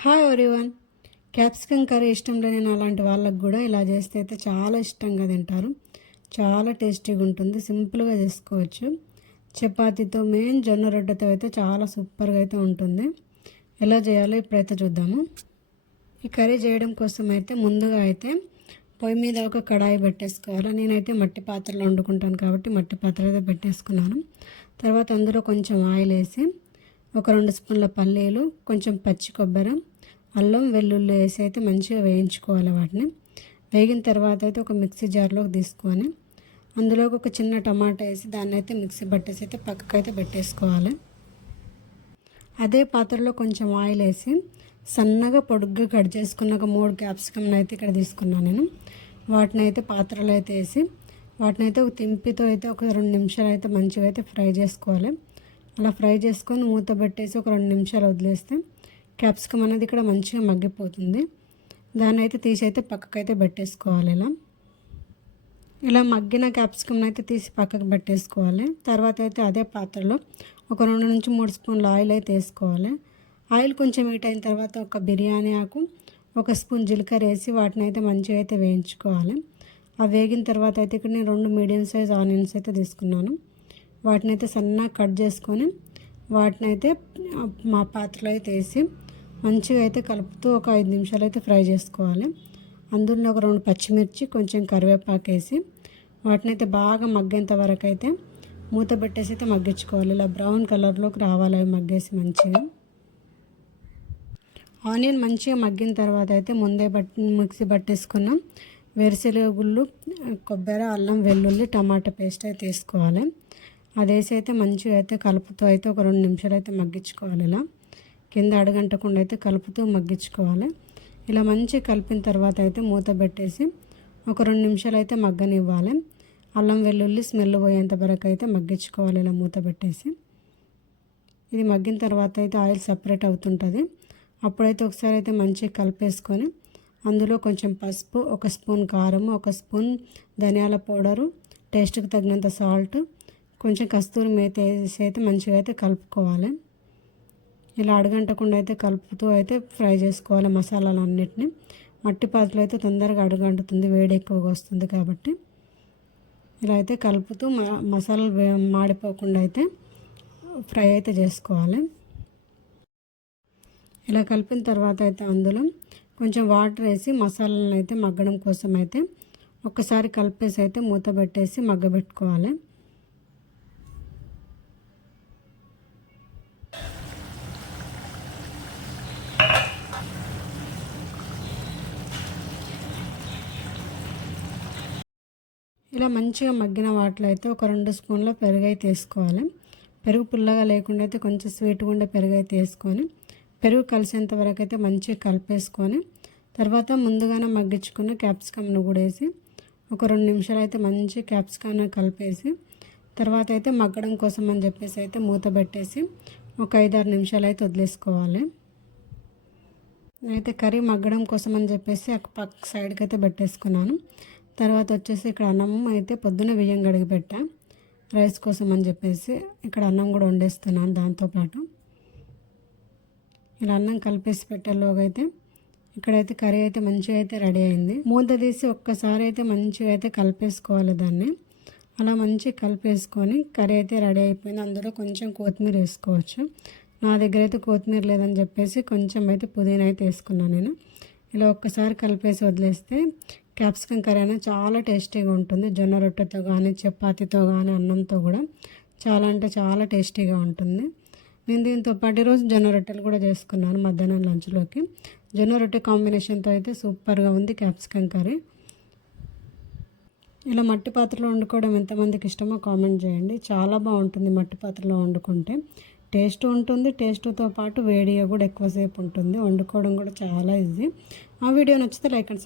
Hi everyone capsicum curry ఇష్టం లేని అలాంటి వాళ్ళకి కూడా ఇలా చేస్తే అయితే చాలా ఇష్టంగా తింటారు. చాలా టేస్టీగా ఉంటుంది. సింపుల్గా చేసుకోవచ్చు. చపాతీతో మెయిన్ జొన్న రొట్టెతో అయితే చాలా సూపర్గా అయితే ఉంటుంది. ఎలా చేయాలో ఇప్పుడైతే చూద్దాము. ఈ కర్రీ చేయడం కోసం అయితే ముందుగా అయితే పొయ్యి మీద ఒక కడాయి పెట్టేసుకోవాలి. నేనైతే మట్టి పాత్రలో వండుకుంటాను కాబట్టి మట్టి పాత్ర అయితే పెట్టేసుకున్నాను. తర్వాత అందులో కొంచెం ఆయిల్ వేసి ఒక రెండు స్పూన్ల పల్లీలు కొంచెం పచ్చి కొబ్బరి అల్లం వెల్లుల్లి వేసి అయితే మంచిగా వేయించుకోవాలి వాటిని. వేగిన తర్వాత అయితే ఒక మిక్సీ జార్లోకి తీసుకొని అందులోకి ఒక చిన్న టమాటా వేసి దాన్ని అయితే మిక్సీ పట్టేసి అయితే పక్కకైతే పెట్టేసుకోవాలి. అదే పాత్రలో కొంచెం ఆయిల్ వేసి సన్నగా పొడుగ్గా కట్ చేసుకున్న ఒక మూడు క్యాప్సికమ్ అయితే ఇక్కడ తీసుకున్నాను నేను. వాటిని అయితే పాత్రలో అయితే వేసి వాటిని అయితే ఒక తింపితో అయితే ఒక రెండు నిమిషాలు అయితే మంచిగా అయితే ఫ్రై చేసుకోవాలి. అలా ఫ్రై చేసుకొని మూత పెట్టేసి ఒక రెండు నిమిషాలు వదిలేస్తే క్యాప్సికమ్ అనేది ఇక్కడ మంచిగా మగ్గిపోతుంది. దాన్ని అయితే తీసి అయితే పక్కకైతే పెట్టేసుకోవాలి ఇలా. ఇలా మగ్గిన క్యాప్సికమ్ అయితే తీసి పక్కకు పెట్టేసుకోవాలి. తర్వాత అయితే అదే పాత్రలో ఒక రెండు నుంచి మూడు స్పూన్ల ఆయిల్ అయితే వేసుకోవాలి. ఆయిల్ కొంచెం హీట్ అయిన తర్వాత ఒక బిర్యానీ ఆకు ఒక స్పూన్ జీలకర్ర వేసి వాటిని అయితే మంచిగా అయితే వేయించుకోవాలి. ఆ వేగిన తర్వాత అయితే ఇక్కడ నేను రెండు మీడియం సైజ్ ఆనియన్స్ అయితే తీసుకున్నాను. వాటిని అయితే సన్నగా కట్ చేసుకొని వాటిని అయితే మా పాత్రలో అయితే వేసి మంచిగా అయితే కలుపుతూ ఒక ఐదు నిమిషాలు అయితే ఫ్రై చేసుకోవాలి. అందులో ఒక రెండు పచ్చిమిర్చి కొంచెం కరివేపాకు వేసి వాటిని అయితే బాగా మగ్గేంత వరకు అయితే మూత పెట్టేసి అయితే మగ్గించుకోవాలి. ఇలా బ్రౌన్ కలర్లోకి రావాలి అవి మగ్గేసి మంచిగా. ఆనియన్ మంచిగా మగ్గిన తర్వాత అయితే ముందే బట్ మిక్సీ పట్టేసుకున్నాం గుళ్ళు కొబ్బరి అల్లం వెల్లుల్లి టమాటా పేస్ట్ అయితే తీసుకోవాలి అది అయితే మంచిగా అయితే కలుపుతూ అయితే ఒక రెండు నిమిషాలు అయితే మగ్గించుకోవాలి ఇలా. కింద అడగంటకుండా అయితే కలుపుతూ మగ్గించుకోవాలి. ఇలా మంచిగా కలిపిన తర్వాత అయితే మూత పెట్టేసి ఒక రెండు నిమిషాలు అయితే మగ్గనివ్వాలి. అల్లం వెల్లుల్లి స్మెల్ పోయేంత వరకు అయితే మగ్గించుకోవాలి ఇలా మూత పెట్టేసి. ఇది మగ్గిన తర్వాత అయితే ఆయిల్ సపరేట్ అవుతుంటుంది. అప్పుడైతే ఒకసారి అయితే మంచిగా కలిపేసుకొని అందులో కొంచెం పసుపు ఒక స్పూన్ కారం ఒక స్పూన్ ధనియాల పౌడరు టేస్ట్కి తగినంత సాల్ట్ కొంచెం కస్తూరి మేత అయితే మంచిగా అయితే కలుపుకోవాలి. ఇలా అడగంటకుండా అయితే కలుపుతూ అయితే ఫ్రై చేసుకోవాలి మసాలాలు అన్నిటిని. మట్టి పాత్రలు అయితే తొందరగా అడుగంటుతుంది వేడి ఎక్కువగా వస్తుంది కాబట్టి. ఇలా అయితే కలుపుతూ మసాలాలు మాడిపోకుండా అయితే ఫ్రై అయితే చేసుకోవాలి. ఇలా కలిపిన తర్వాత అయితే అందులో కొంచెం వాటర్ వేసి మసాలాలను అయితే మగ్గడం కోసం అయితే ఒక్కసారి కలిపేసి అయితే మూత పెట్టేసి మగ్గబెట్టుకోవాలి. ఇలా మంచిగా మగ్గిన వాటిలో అయితే ఒక రెండు స్పూన్ల పెరుగు అయితే వేసుకోవాలి పెరుగు పుల్లగా లేకుండా అయితే కొంచెం స్వీట్గా ఉండే పెరుగు అయితే వేసుకొని పెరుగు కలిసేంత వరకు అయితే మంచిగా కలిపేసుకొని తర్వాత ముందుగానే మగ్గించుకున్న క్యాప్సికమ్ను కూడా వేసి ఒక రెండు నిమిషాలు అయితే మంచి క్యాప్సికమ్ను కలిపేసి తర్వాత అయితే మగ్గడం కోసం అని చెప్పేసి అయితే మూత పెట్టేసి ఒక ఐదారు నిమిషాలు అయితే వదిలేసుకోవాలి. అయితే కర్రీ మగ్గడం కోసం అని చెప్పేసి పక్క సైడ్కి అయితే పెట్టేసుకున్నాను. తర్వాత వచ్చేసి ఇక్కడ అన్నం అయితే పొద్దున బియ్యం కడిగి పెట్టా. రైస్ కోసం అని చెప్పేసి ఇక్కడ అన్నం కూడా వండేస్తున్నాను దాంతోపాటు ఇలా అన్నం కలిపేసి పెట్టేలోగా అయితే ఇక్కడైతే కర్రీ అయితే మంచిగా అయితే రెడీ అయింది. మూత తీసి ఒక్కసారి అయితే మంచిగా అయితే కలిపేసుకోవాలి దాన్ని. అలా మంచిగా కలిపేసుకొని కర్రీ అయితే రెడీ అయిపోయింది. అందులో కొంచెం కొత్తిమీర వేసుకోవచ్చు. నా దగ్గర అయితే కొత్తిమీర లేదని చెప్పేసి కొంచెం అయితే పుదీనా అయితే వేసుకున్నాను నేను. ఇలా ఒక్కసారి కలిపేసి వదిలేస్తే క్యాప్సికమ్ కర్రీ అనేది చాలా టేస్టీగా ఉంటుంది. జొన్న రొట్టెతో కానీ చపాతీతో కానీ అన్నంతో కూడా చాలా అంటే చాలా టేస్టీగా ఉంటుంది. నేను దీంతో పాటు ఈరోజు జొన్న రొట్టెలు కూడా చేసుకున్నాను మధ్యాహ్నం లంచ్లోకి. జొన్న రొట్టె కాంబినేషన్తో అయితే సూపర్గా ఉంది క్యాప్సికం కర్రీ. ఇలా మట్టి పాత్రలో వండుకోవడం ఎంతమందికి ఇష్టమో కామెంట్ చేయండి. చాలా బాగుంటుంది మట్టి పాత్రలో వండుకుంటే. టేస్ట్ ఉంటుంది టేస్ట్తో పాటు వేడిగా కూడా ఎక్కువసేపు ఉంటుంది. వండుకోవడం కూడా చాలా ఈజీ. ఆ వీడియో నచ్చితే లైక్ అండ్